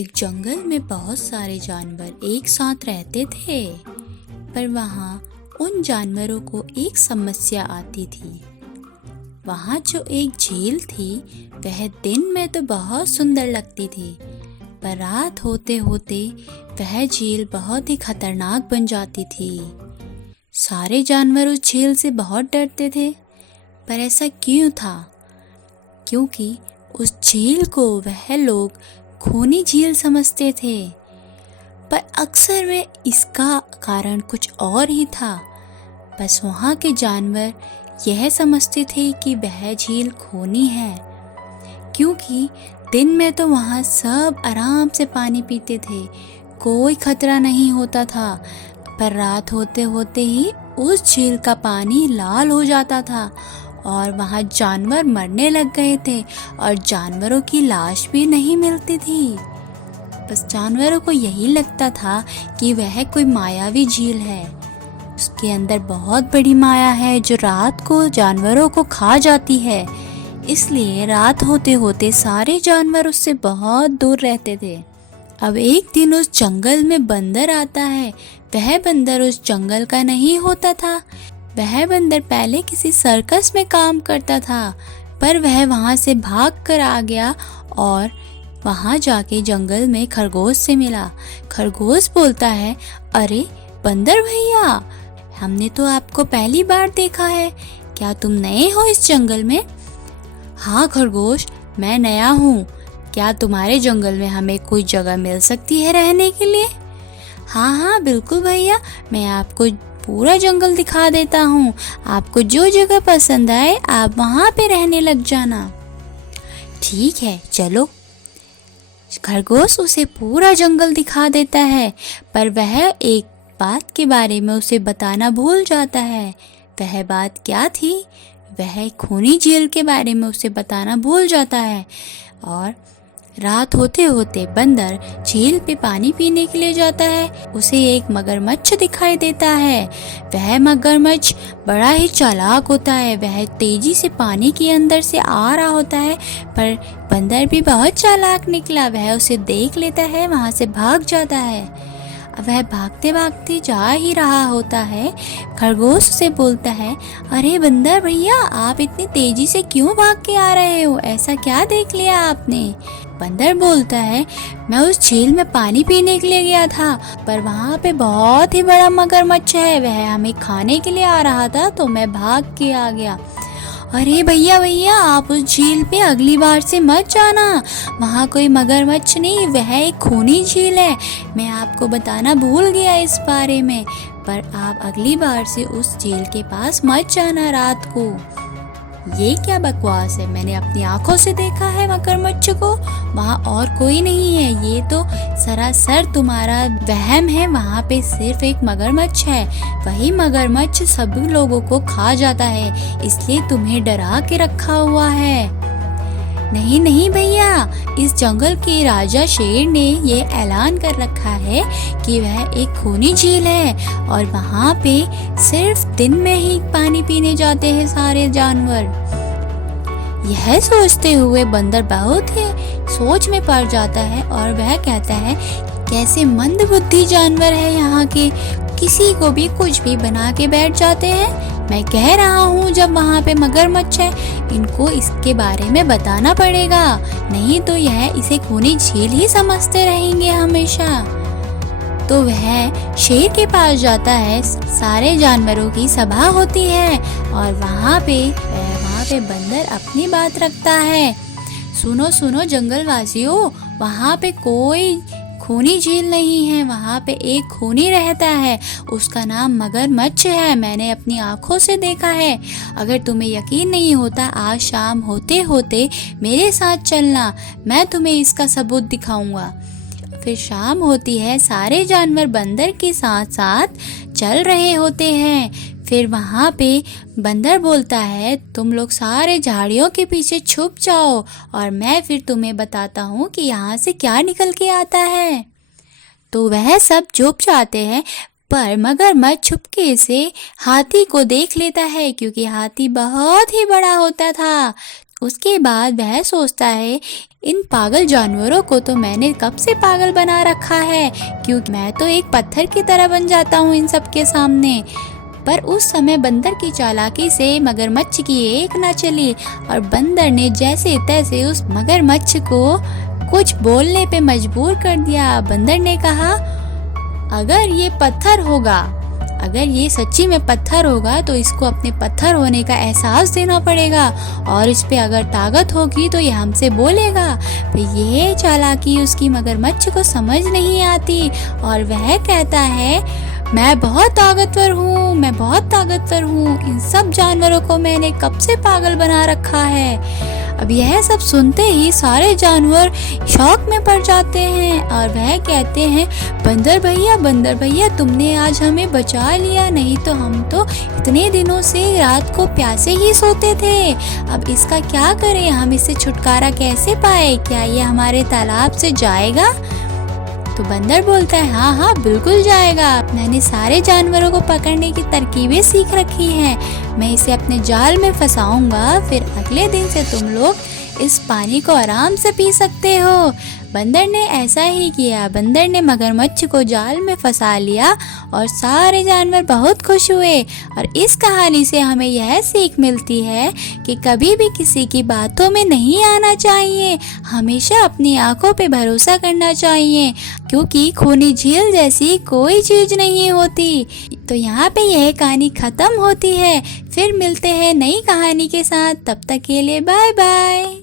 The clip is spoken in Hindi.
एक जंगल में बहुत सारे जानवर एक साथ रहते थे, पर वहाँ उन जानवरों को एक समस्या आती थी। वहाँ जो एक झील थी वह दिन में तो बहुत सुंदर लगती थी, पर रात होते होते वह झील बहुत ही खतरनाक बन जाती थी। सारे जानवर उस झील से बहुत डरते थे, पर ऐसा क्यों था? क्योंकि उस झील को वह लोग खूनी झील समझते थे, पर अक्सर में इसका कारण कुछ और ही था। बस वहाँ के जानवर यह समझते थे कि वह झील खूनी है, क्योंकि दिन में तो वहाँ सब आराम से पानी पीते थे, कोई खतरा नहीं होता था। पर रात होते होते ही उस झील का पानी लाल हो जाता था और वहाँ जानवर मरने लग गए थे और जानवरों की लाश भी नहीं मिलती थी। बस जानवरों को यही लगता था कि वह कोई मायावी झील है, उसके अंदर बहुत बड़ी माया है जो रात को जानवरों को खा जाती है। इसलिए रात होते होते सारे जानवर उससे बहुत दूर रहते थे। अब एक दिन उस जंगल में बंदर आता है। वह बंदर उस जंगल का नहीं होता था। वह बंदर पहले किसी सर्कस में काम करता था, पर वह वहाँ से भाग कर आ गया और वहाँ जाके जंगल में खरगोश से मिला। खरगोश बोलता है, अरे बंदर भैया, हमने तो आपको पहली बार देखा है, क्या तुम नए हो इस जंगल में? हाँ खरगोश, मैं नया हूँ। क्या तुम्हारे जंगल में हमें कोई जगह मिल सकती है रहने के लिए? हाँ हाँ बिल्कुल भैया, मैं आपको पूरा जंगल दिखा देता हूँ। आपको जो जगह पसंद आए आप वहाँ पे रहने लग जाना। ठीक है चलो। खरगोश उसे पूरा जंगल दिखा देता है, पर वह एक बात के बारे में उसे बताना भूल जाता है। वह बात क्या थी? वह खूनी झील के बारे में उसे बताना भूल जाता है। और रात होते होते बंदर झील पे पानी पीने के लिए जाता है। उसे एक मगरमच्छ दिखाई देता है। वह मगरमच्छ बड़ा ही चालाक होता है। वह तेजी से पानी के अंदर से आ रहा होता है, पर बंदर भी बहुत चालाक निकला। वह उसे देख लेता है, वहाँ से भाग जाता है। वह भागते भागते जा ही रहा होता है। खरगोश उसे बोलता है, अरे बंदर भैया, आप इतनी तेजी से क्यों भाग के आ रहे हो? ऐसा क्या देख लिया आपने? बंदर बोलता है, मैं उस झील में पानी पीने के लिए गया था, पर वहाँ पे बहुत ही बड़ा मगरमच्छ है। वह हमें खाने के लिए आ रहा था, तो मैं भाग के आ गया। अरे भैया भैया, आप उस झील पे अगली बार से मत जाना। वहाँ कोई मगरमच्छ नहीं, वह एक खूनी झील है। मैं आपको बताना भूल गया इस बारे में, पर आप अगली बार से उस झील के पास मत जाना रात को। ये क्या बकवास है? मैंने अपनी आंखों से देखा है मगरमच्छ को, वहाँ और कोई नहीं है। ये तो सरासर तुम्हारा वहम है। वहाँ पे सिर्फ एक मगरमच्छ है। वही मगरमच्छ सभी लोगों को खा जाता है, इसलिए तुम्हें डरा के रखा हुआ है। नहीं नहीं भैया, इस जंगल के राजा शेर ने ये ऐलान कर रखा है कि वह एक खूनी झील है और वहाँ पे सिर्फ दिन में ही पानी पीने जाते हैं सारे जानवर। यह सोचते हुए बंदर बहुत ही सोच में पड़ जाता है और वह कहता है, कैसे मंदबुद्धि जानवर है यहाँ के, किसी को भी कुछ भी बना के बैठ जाते हैं। मैं कह रहा हूँ, जब वहाँ पे मगरमच्छ है, इनको इसके बारे में बताना पड़ेगा, नहीं तो यह इसे खूनी झील ही समझते रहेंगे हमेशा। तो वह शेर के पास जाता है। सारे जानवरों की सभा होती है और वहाँ पे बंदर अपनी बात रखता है। सुनो सुनो जंगलवासियों, वहाँ पे कोई खूनी झील नहीं है। वहाँ पे एक खूनी रहता है, उसका नाम मगरमच्छ है। मैंने अपनी आंखों से देखा है। अगर तुम्हें यकीन नहीं होता, आज शाम होते होते मेरे साथ चलना, मैं तुम्हें इसका सबूत दिखाऊंगा। फिर शाम होती है, सारे जानवर बंदर के साथ साथ चल रहे होते हैं। फिर वहाँ पे बंदर बोलता है, तुम लोग सारे झाड़ियों के पीछे छुप जाओ और मैं फिर तुम्हें बताता हूँ कि यहाँ से क्या निकल के आता है। तो वह सब छुप जाते हैं, पर मगरमच्छ चुपके से हाथी को देख लेता है, क्योंकि हाथी बहुत ही बड़ा होता था। उसके बाद वह सोचता है, इन पागल जानवरों को तो मैंने कब से पागल बना रखा है, क्योंकि मैं तो एक पत्थर की तरह बन जाता हूँ इन सब के सामने। पर उस समय बंदर की चालाकी से मगरमच्छ की एक न चली और बंदर ने जैसे तैसे उस मगरमच्छ को कुछ बोलने पे मजबूर कर दिया। बंदर ने कहा, अगर ये पत्थर होगा, अगर ये सच्ची में पत्थर होगा तो इसको अपने पत्थर होने का एहसास देना पड़ेगा, और इस पे अगर ताकत होगी तो ये हमसे बोलेगा। पर ये चालाकी उसकी मगरमच्छ को समझ नहीं आती और वह कहता है, मैं बहुत ताकतवर हूँ, मैं बहुत ताकतवर हूँ, इन सब जानवरों को मैंने कब से पागल बना रखा है। अब यह सब सुनते ही सारे जानवर शौक में पड़ जाते हैं और वह कहते हैं, बंदर भैया तुमने आज हमें बचा लिया, नहीं तो हम तो इतने दिनों से रात को प्यासे ही सोते थे। अब इसका क्या करें, हम इससे छुटकारा कैसे पाए, क्या ये हमारे तालाब से जाएगा? तो बंदर बोलता है, हाँ हाँ बिल्कुल जाएगा, मैंने सारे जानवरों को पकड़ने की तरकीबें सीख रखी हैं, मैं इसे अपने जाल में फंसाऊंगा, फिर अगले दिन से तुम लोग इस पानी को आराम से पी सकते हो। बंदर ने ऐसा ही किया। बंदर ने मगरमच्छ को जाल में फंसा लिया और सारे जानवर बहुत खुश हुए। और इस कहानी से हमें यह सीख मिलती है कि कभी भी किसी की बातों में नहीं आना चाहिए, हमेशा अपनी आंखों पे भरोसा करना चाहिए, क्योंकि खूनी झील जैसी कोई चीज नहीं होती। तो यहाँ पे यह कहानी खत्म होती है। फिर मिलते हैं नई कहानी के साथ, तब तक के लिए बाय बाय।